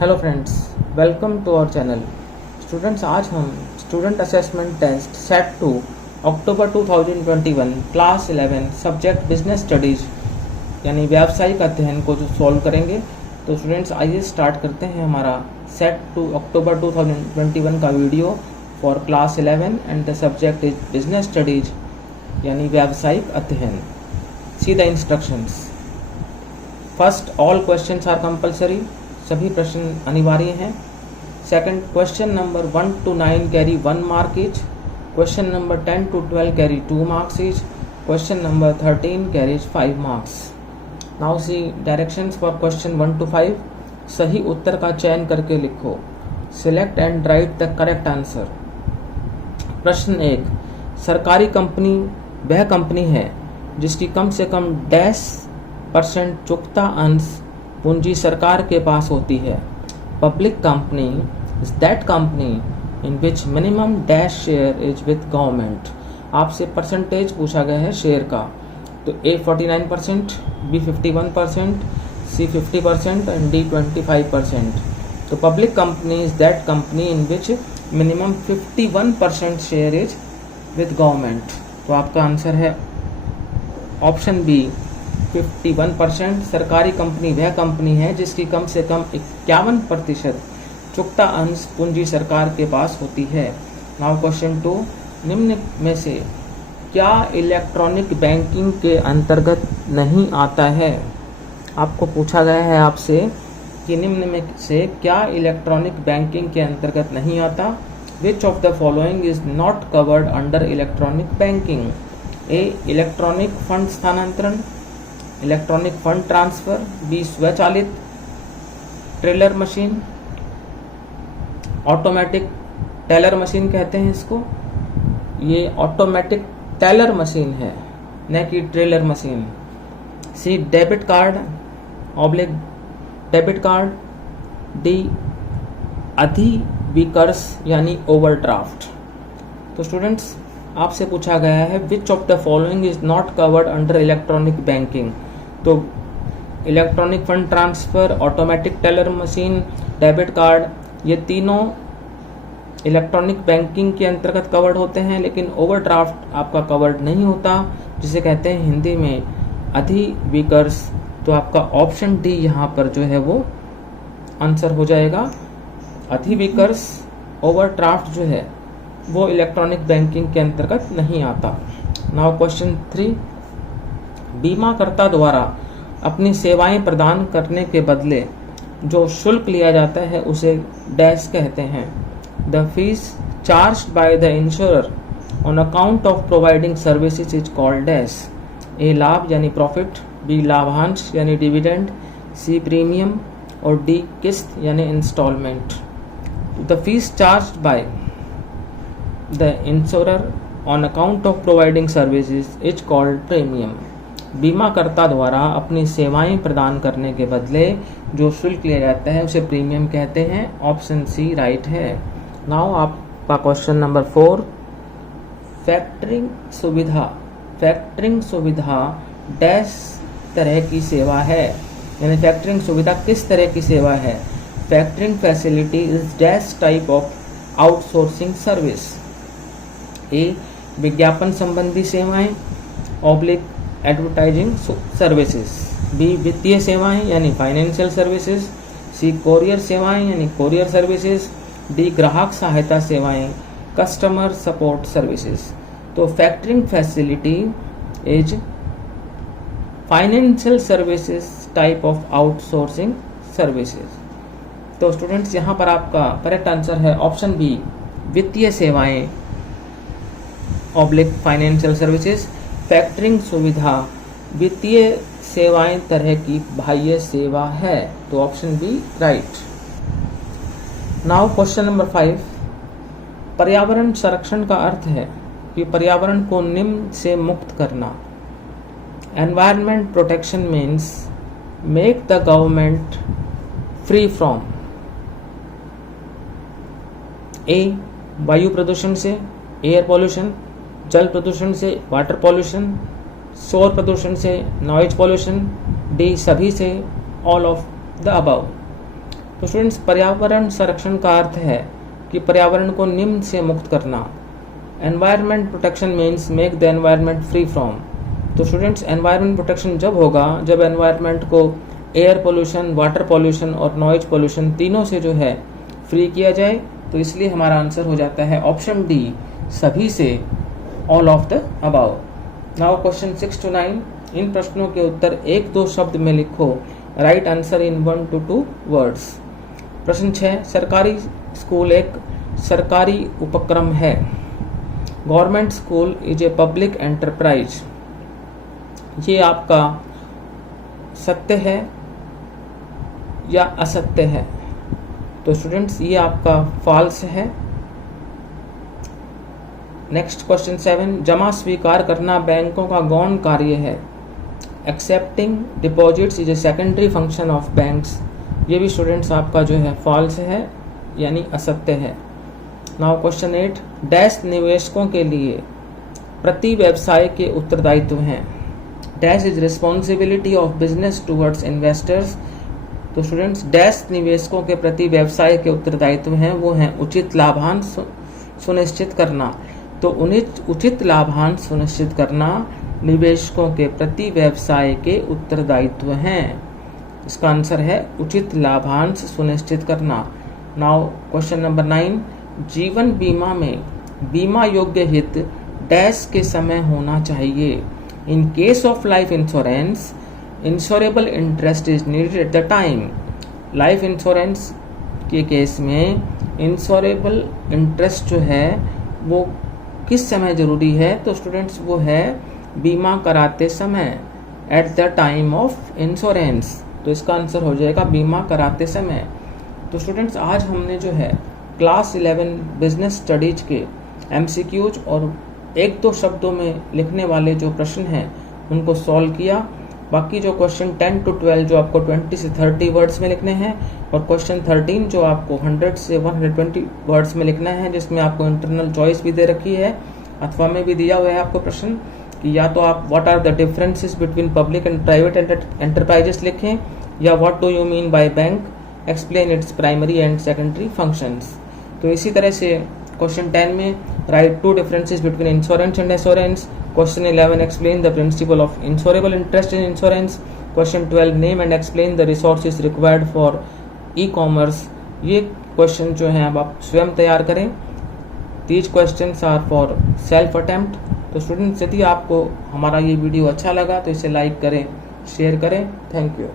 Hello friends, welcome to our channel. Students, आज हम student assessment test set 2 अक्टूबर 2021 class 11 subject business studies यानी व्यावसायिक अध्ययन को जो सॉल्व करेंगे। तो स्टूडेंट्स, आइए स्टार्ट करते हैं हमारा सेट 2 अक्टूबर 2021 का video for class 11 and the subject is business studies यानी व्यावसायिक अध्ययन। See the instructions. First, all questions are compulsory, सभी प्रश्न अनिवार्य हैं। Second, question number 1 to 9 carry 1 mark each, question number 10 to 12 carry 2 marks each, question number 13 carries 5 marks. Now see directions for question 1 to 5। सही उत्तर का चयन करके लिखो। Select and right the correct answer. प्रश्न 1, सरकारी कंपनी वह कंपनी है जिसकी कम से कम %% चुकता अंश पूंजी सरकार के पास होती है। Public company is that company in which minimum dash share is with government. आपसे परसेंटेज पूछा गया है शेयर का, तो A 49%, B 51%, C 50% and D 25%। तो public company is that company in which minimum 51% share is with government. तो आपका answer है ऑप्शन बी 51%। सरकारी कंपनी वह कंपनी है जिसकी कम से कम 51% चुकता अंश पूंजी सरकार के पास होती है। नाउ क्वेश्चन 2, निम्न में से क्या इलेक्ट्रॉनिक बैंकिंग के अंतर्गत नहीं आता है। आपको पूछा गया है आपसे कि निम्न में से क्या इलेक्ट्रॉनिक बैंकिंग के अंतर्गत नहीं आता। विच of the following is not covered under electronic banking. A, electronic fund स्थानांतरण, इलेक्ट्रॉनिक फंड ट्रांसफर, बी, स्वचालित trailer machine, automatic teller machine कहते हैं इसको, ये ऑटोमेटिक टेलर मशीन है न कि trailer machine. C, debit card oblique debit card, D, अधिविकर्ष यानी ओवरड्राफ्ट। तो स्टूडेंट्स, आपसे पूछा गया है which of the following is not covered under electronic banking. तो electronic fund transfer, automatic teller machine, debit card, ये तीनों इलेक्ट्रॉनिक बैंकिंग के अंतर्गत कवर्ड होते हैं, लेकिन ओवरड्राफ्ट आपका कवर्ड नहीं होता, जिसे कहते हैं हिंदी में अधिविकर्ष। तो आपका ऑप्शन डी यहाँ पर जो है वो आंसर हो जाएगा। अधिविकर्ष, ओवरड्राफ्ट जो है वो इलेक्ट्रॉनिक बैंकिंग के अंतर्गत नहीं आता। नाउ क्वेश्चन 3, बीमाकर्ता द्वारा अपनी सेवाएं प्रदान करने के बदले जो शुल्क लिया जाता है उसे डैश कहते हैं। The fees charged by the insurer on account of providing services is called dash. A, लाभ यानी प्रॉफिट, बी, लाभांश यानी डिविडेंड, सी, प्रीमियम और डी, किस्त यानी instalment. The fees charged by the insurer on account of providing services is called premium. बीमाकर्ता द्वारा अपनी सेवाएं प्रदान करने के बदले जो शुल्क लिया जाता है उसे प्रीमियम कहते हैं। ऑप्शन सी राइट है। नाउ आपका क्वेश्चन नंबर 4, फैक्टरिंग सुविधा। फैक्टरिंग सुविधा डैश तरह की सेवा है, यानी फैक्टरिंग सुविधा किस तरह की सेवा है। Factoring facility is dash type of outsourcing service. A, विज्ञापन संबंधी सेवाएं ऑब्लिक एडवर्टाइजिंग सर्विसेज, बी, वित्तीय सेवाएं यानी फाइनेंशियल सर्विसेज, सी, कोरियर सेवाएं यानी कोरियर सर्विसेज, डी, ग्राहक सहायता सेवाएं कस्टमर सपोर्ट सर्विसेज। तो factoring facility is financial services type of outsourcing services. तो स्टूडेंट्स, यहाँ पर आपका करेक्ट आंसर है ऑप्शन बी, वित्तीय सेवाएं ऑब्लिक फाइनेंशियल सर्विसेज। फैक्टरिंग सुविधा वित्तीय सेवाएं तरह की बाह्य सेवा है, तो option B right. Now question number 5, पर्यावरण संरक्षण का अर्थ है कि पर्यावरण को निम्न से मुक्त करना। Environment protection means make the government free from A, वायु प्रदूषण से, एयर पॉल्यूशन, जल प्रदूषण से, वाटर पॉल्यूशन, शोर प्रदूषण से, नॉइज पॉल्यूशन, डी, सभी से, ऑल ऑफ द अबव। तो स्टूडेंट्स पर्यावरण संरक्षण का अर्थ है कि पर्यावरण को निम्न से मुक्त करना। Environment protection means make the environment free from. तो स्टूडेंट्स एनवायरनमेंट प्रोटेक्शन जब होगा जब एनवायरनमेंट को एयर पोल्यूशन, वाटर पोल्यूशन और नॉइज पोल्यूशन तीनों से जो है फ्री किया जाए। तो इसलिए हमारा आंसर हो जाता है ऑप्शन डी, सभी से, all of the above. Now question 6 to 9, इन प्रश्नों के उत्तर 1-2 शब्द में लिखो। Right answer in 1 to 2 words. प्रश्न 6, सरकारी स्कूल एक सरकारी उपक्रम है। Government school is a public enterprise. ये आपका सत्य है या असत्य है? तो स्टूडेंट्स ये आपका फॉल्स है। नेक्स्ट क्वेश्चन 7, जमा स्वीकार करना बैंकों का गौण कार्य है। Accepting deposits is a secondary function of banks. ये भी स्टूडेंट्स आपका जो है फॉल्स है यानी असत्य है। नाउ क्वेश्चन 8, डैश निवेशकों के लिए प्रति व्यवसाय के उत्तरदायित्व हैं। Dash is responsibility of business towards investors. तो स्टूडेंट्स डैश निवेशकों के प्रति व्यवसाय के उत्तरदायित्व हैं, वो हैं उचित लाभांश सुनिश्चित करना। तो उचित लाभांश सुनिश्चित करना निवेशकों के प्रति व्यवसाय के उत्तरदायित्व हैं। इसका आंसर है उचित लाभांश सुनिश्चित करना। नाउ क्वेश्चन नंबर 9, जीवन बीमा में बीमा योग्य हित डैश के समय होना चाहिए। In case of life insurance insurable interest is needed at the time. Life insurance के केस में इंश्योरेबल इंटरेस्ट जो है वो किस समय जरूरी है? तो स्टूडेंट्स वो है बीमा कराते समय, at the time of insurance. तो इसका आंसर हो जाएगा बीमा कराते समय। तो स्टूडेंट्स आज हमने जो है क्लास 11 बिजनेस स्टडीज के MCQs और 1-2 शब्दों में लिखने वाले जो प्रश्न हैं उनको सॉल्व किया। बाकी जो क्वेश्चन 10 to 12 जो आपको 20 से 30 वर्ड्स में लिखने हैं और क्वेश्चन 13 जो आपको 100 से 120 वर्ड्स में लिखना है, जिसमें आपको इंटरनल चॉइस भी दे रखी है अथवा में भी दिया हुआ है आपको प्रश्न कि या तो आप what are the differences between public and private enterprises लिखें या what do you mean by bank, explain its primary and secondary functions. तो इसी तरह से क्वेश्चन 10 में write 2 differences between insurance and assurance. Question 11, explain the principle of insurable interest in insurance. Question 12, name and explain the resources required for e-commerce. ये question जो हैं अब आप स्वयं तैयार करें। These questions are for self attempt. तो students यदि आपको हमारा ये वीडियो अच्छा लगा तो इसे लाइक करें, शेयर करें। Thank you.